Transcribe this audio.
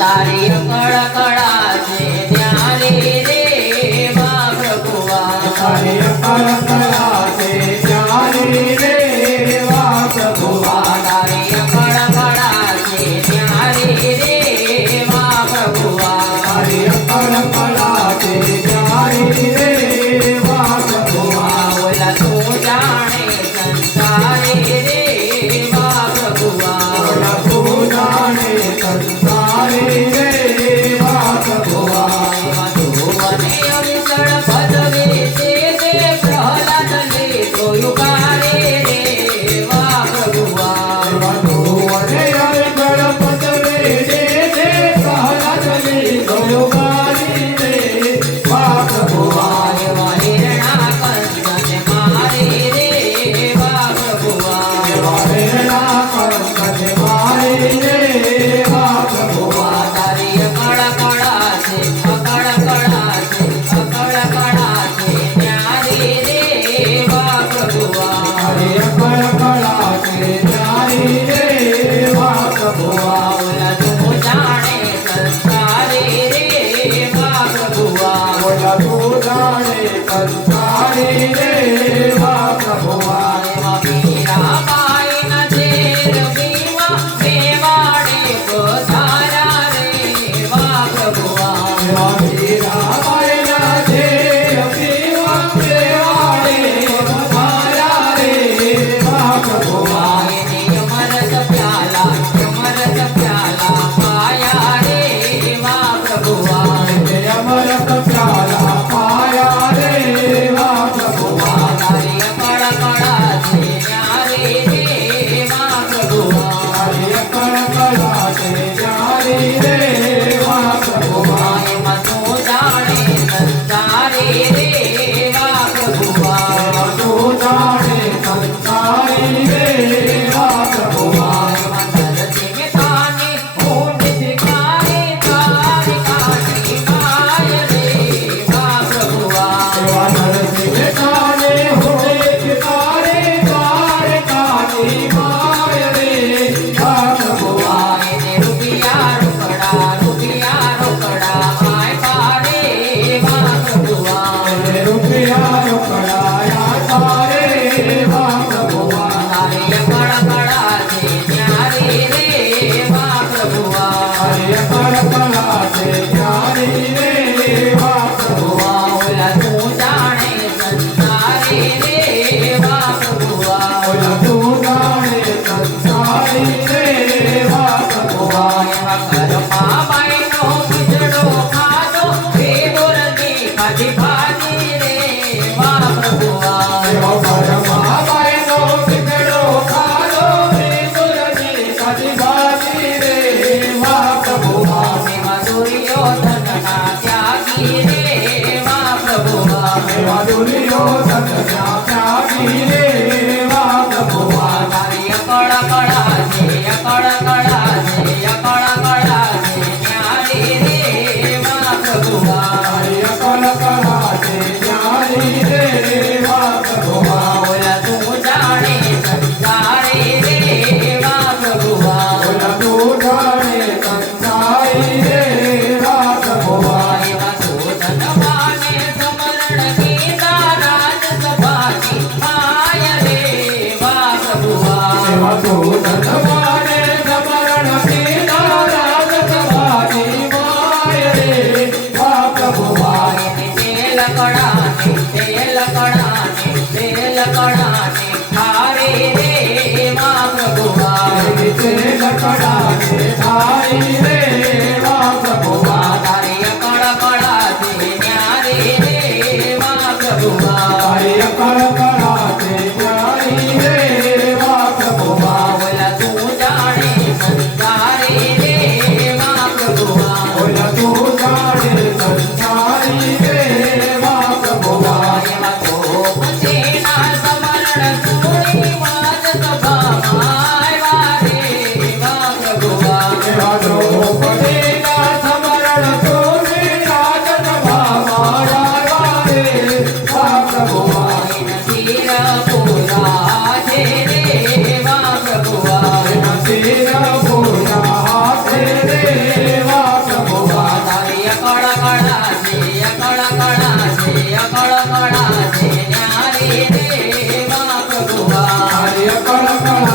તારી અકળ કળા છે ન્યારી રે વા પ્રભુઆ તારી અકળ કળા છે ન્યારી રે વા પ્રભુઆ તારી અકળ કળા છે ન્યારી રે વા પ્રભુઆ તારી અકળ કળા છે ન્યારી રે વા પ્રભુઆ ઓલા તું જાણે સંસારે રે વા પ્રભુઆ ઓલા તું જાણે સંસારે રે વા પ્રભુઆ મધુવને અવિસળ પદવે છે તે પ્રહલાદ લે જોયુગારે રે વા પ્રભુઆ મધુવને અવિસળ પદવે છે તે પ્રહલાદ લે જોયુગારે રે વા પ્રભુઆ એવા હિરણા કંસને મારે રે વા પ્રભુઆ તારી અકળ કળા છે અકળ કળા છે અકળ કળા છે ન્યારી રે વા પ્રભુઆ ઓલા તું જાણે સંસારે રે વા પ્રભુઆ એવા મીરાબાઈના ઝેર પીવા મેવાડે પધાર્યા રે વા પ્રભુઆ એને અમરત પ્યાલા પાયા રે વા પ્રભુઆ તારી અકળ કળા છે ન્યારી રે વા પ્રભુઆ એમાં તું જાણે સંસારે રે વા પ્રભુઆ એમાં ધરતી મેતાની ઊંટ શિકારે તારી કાઠી માય રે વા પ્રભુઆ એને રૂપિયા રોકડા આય પાડે વા પ્રભુઆ તારી અકળ કળા છે ન્યારી રે વા પ્રભુઆ ઓલા તું જાણે સંસારે રે વા પ્રભુઆ એવા ઘરમાં બાઈનો ખીચડો ખાધો એ દોરની ખાધી ભાજી રે વા પ્રભુઆ એમાં દુર્યોધનના ત્યાગી રે વા પ્રભુઆ તારી અકળ કળા છે અકળ કળા છે અકળ કળા છે ન્યારી રે વા પ્રભુઆ ઓલા તું જાણે સંસારે રે વા પ્રભુઆ કળા છે ન્યારી રે મા પ્રભુઆ અરે કળ કળ